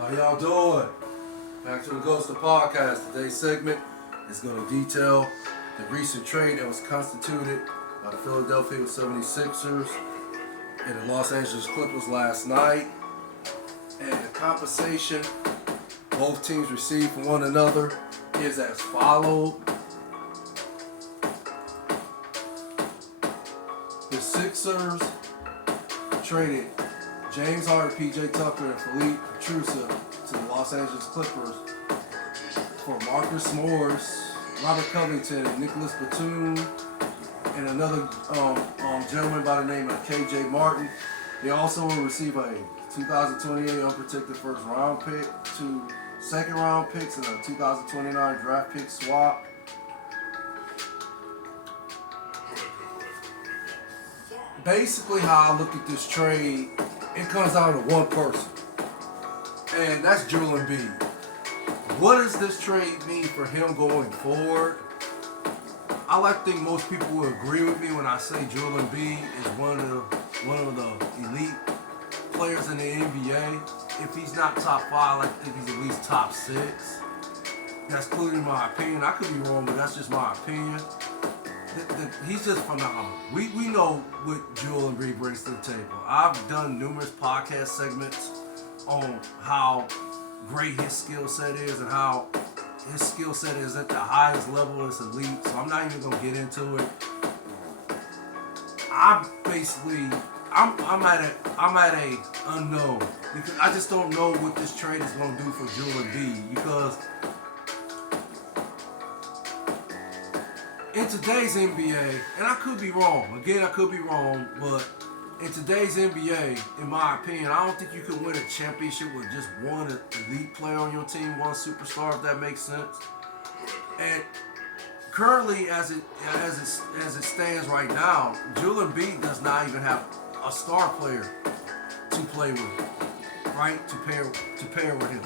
How y'all doing? Back to the Ghost of Podcast. Today's segment is going to detail the recent trade that was constituted by the Philadelphia 76ers and the Los Angeles Clippers last night. And the compensation both teams received from one another is as follows. The Sixers traded James Harden, PJ Tucker, and Philippe Petrusa to the Los Angeles Clippers for Marcus Morris, Robert Covington, and Nicholas Batum, and another gentleman by the name of KJ Martin. They also will receive a 2028 unprotected first round pick, 2 second round picks, and a 2029 draft pick swap. Basically, how I look at this trade, it comes down to one person, and that's Joel Embiid. What does this trade mean for him going forward? I like to think most people will agree with me when I say Joel Embiid is one of the elite players in the NBA. If he's not top 5, I like to think he's at least top 6. That's clearly my opinion. I could be wrong, but that's just my opinion. He's just phenomenal. We know what Joel Embiid brings to the table. I've done numerous podcast segments on how great his skill set is and how his skill set is at the highest level. It's elite. So I'm not even gonna get into it. I'm at a unknown because I just don't know what this trade is gonna do for Joel Embiid because in today's NBA, and I could be wrong, but in today's NBA, in my opinion, I don't think you can win a championship with just one elite player on your team, one superstar, if that makes sense. And currently, as it stands right now, Joel Embiid does not even have a star player to play with, right? To pair with him.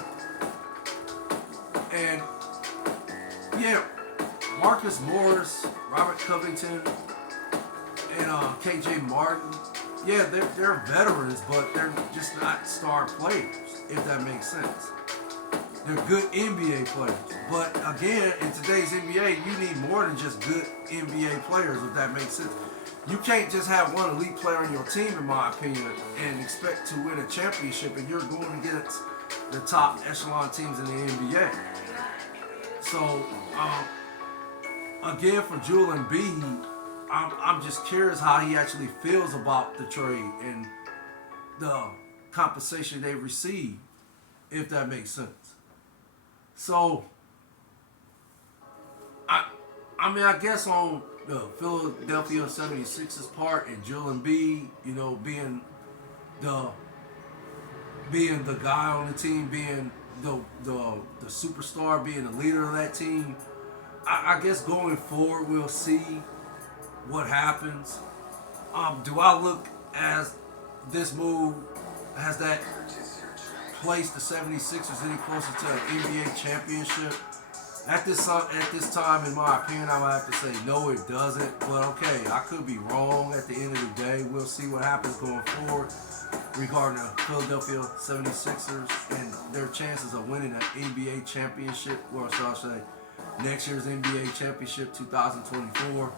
And yeah, Marcus Morris, Robert Covington, and KJ Martin, yeah, they're veterans, but they're just not star players, if that makes sense. They're good NBA players. But again, in today's NBA, you need more than just good NBA players, if that makes sense. You can't just have one elite player on your team, in my opinion, and expect to win a championship, and you're going against the top echelon teams in the NBA. So, again, for Joel Embiid, I'm just curious how he actually feels about the trade and the compensation they received, if that makes sense. So, I guess on the Philadelphia 76ers part and Joel Embiid, being the guy on the team, being the superstar, being the leader of that team, I guess going forward we'll see what happens. Do I look as this move, has that placed the 76ers any closer to an NBA championship? At this time, in my opinion, I would have to say no, it doesn't. But okay, I could be wrong at the end of the day. We'll see what happens going forward regarding the Philadelphia 76ers and their chances of winning an NBA championship, or shall I say, next year's NBA championship, 2024.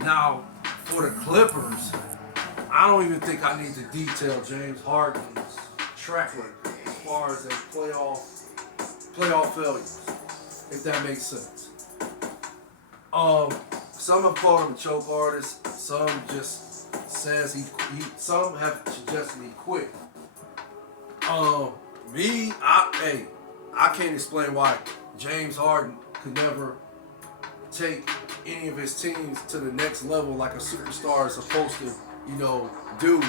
Now, for the Clippers, I don't even think I need to detail James Harden's track record as far as a playoff failures, if that makes sense. Some have called him a choke artist. Some just says some have suggested he quit. I can't explain why James Harden could never take any of his teams to the next level like a superstar is supposed to, do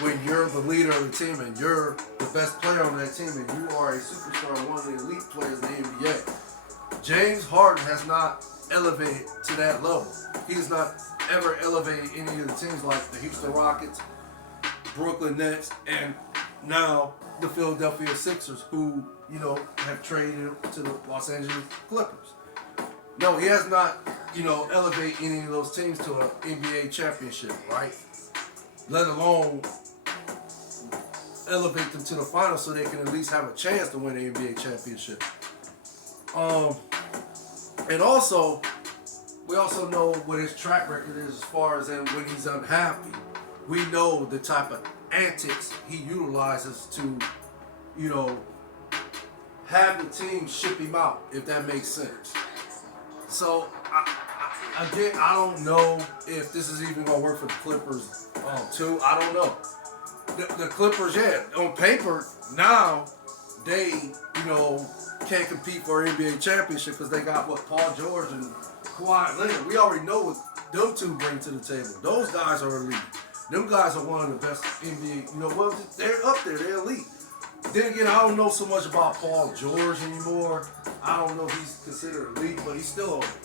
when you're the leader of the team and you're the best player on that team and you are a superstar, one of the elite players in the NBA. James Harden has not elevated to that level. He has not ever elevated any of the teams like the Houston Rockets, Brooklyn Nets, and now the Philadelphia Sixers, who, have traded him to the Los Angeles Clippers. No, he has not, elevate any of those teams to an NBA championship, right? Let alone elevate them to the finals so they can at least have a chance to win the NBA championship. And also, we also know what his track record is as far as when he's unhappy. We know the type of antics he utilizes to, have the team ship him out, if that makes sense. So, I don't know if this is even going to work for the Clippers, too. I don't know. The Clippers, on paper, now, they, can't compete for an NBA championship because they got, Paul George and Kawhi Leonard. We already know what them two bring to the table. Those guys are elite. Them guys are one of the best NBA, they're up there, they're elite. Then again, I don't know so much about Paul George anymore. I don't know if he's considered elite, but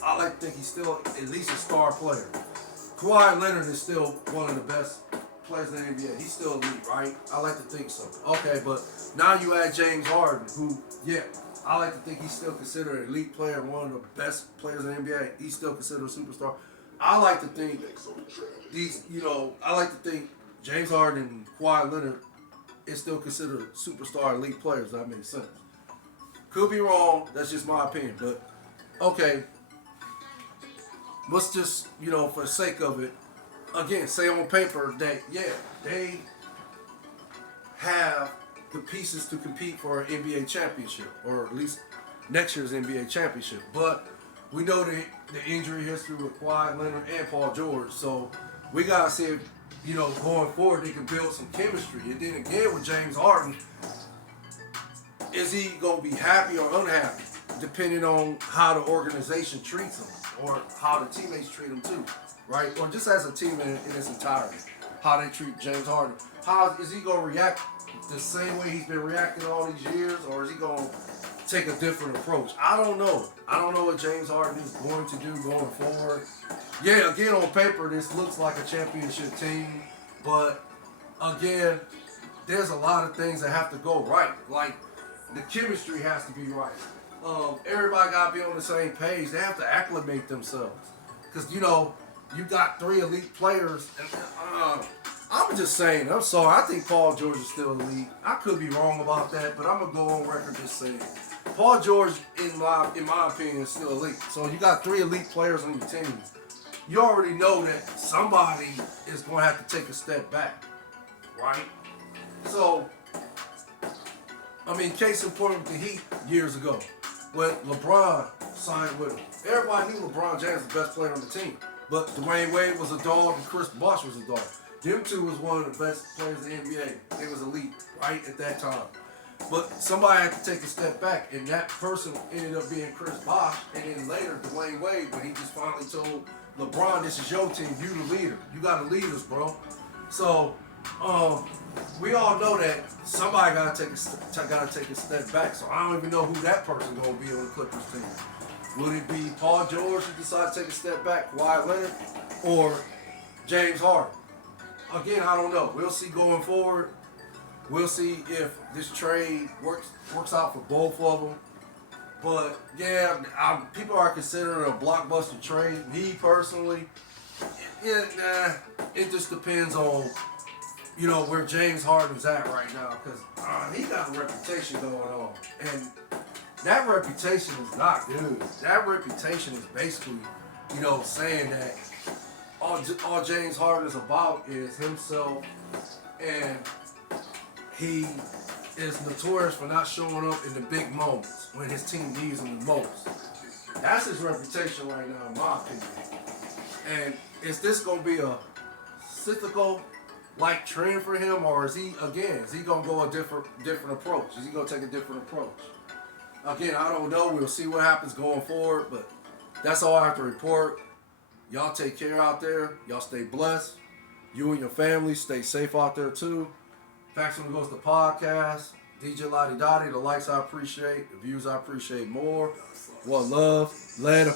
I like to think he's still at least a star player. Kawhi Leonard is still one of the best players in the NBA. He's still elite, right? I like to think so. Okay, but now you add James Harden, who, I like to think he's still considered an elite player, one of the best players in the NBA. He's still considered a superstar. I like to think James Harden and Kawhi Leonard is still considered superstar elite players. That makes sense. Could be wrong. That's just my opinion. But, okay. Let's just, for the sake of it, again, say on paper that, they have the pieces to compete for an NBA championship, or at least next year's NBA championship. But we know the injury history with Kawhi Leonard and Paul George, so we gotta see if, going forward they can build some chemistry. And then again with James Harden, is he gonna be happy or unhappy, depending on how the organization treats him, or how the teammates treat him too, right? Or just as a team in its entirety, how they treat James Harden. How is he gonna react the same way he's been reacting all these years, or is he gonna take a different approach? I don't know. I don't know what James Harden is going to do going forward. Again, on paper, this looks like a championship team, but again, there's a lot of things that have to go right. Like, the chemistry has to be right. Everybody got to be on the same page. They have to acclimate themselves. Because, you got 3 elite players. And, I'm just saying, I'm sorry, I think Paul George is still elite. I could be wrong about that, but I'm going to go on record just saying Paul George, in my opinion, is still elite. So you got 3 elite players on your team. You already know that somebody is going to have to take a step back, right? So, case in point with the Heat years ago, when LeBron signed with him. Everybody knew LeBron James was the best player on the team. But Dwayne Wade was a dog and Chris Bosh was a dog. Them two was one of the best players in the NBA. They was elite, right, at that time. But somebody had to take a step back, and that person ended up being Chris Bosh, and then later Dwayne Wade, when he just finally told LeBron, this is your team, you the leader. You got to lead us, bro. So, we all know that somebody got to take a step back. So I don't even know who that person going to be on the Clippers team. Would it be Paul George who decide to take a step back, Kawhi Leonard, or James Harden? Again, I don't know. We'll see going forward. We'll see if this trade works out for both of them. But people are considering a blockbuster trade. Me personally, it just depends on where James Harden's at right now, because he got a reputation going on, and that reputation is not good. That reputation is basically, saying that all James Harden is about is himself, and he is notorious for not showing up in the big moments when his team needs him the most. That's his reputation right now, in my opinion. And is this going to be a cyclical trend for him, or is he going to go a different approach? Is he going to take a different approach? Again, I don't know. We'll see what happens going forward, but that's all I have to report. Y'all take care out there. Y'all stay blessed. You and your family stay safe out there too. Facts when it goes to podcast. DJ Lottie Dottie. The likes I appreciate. The views I appreciate more. One love. Later.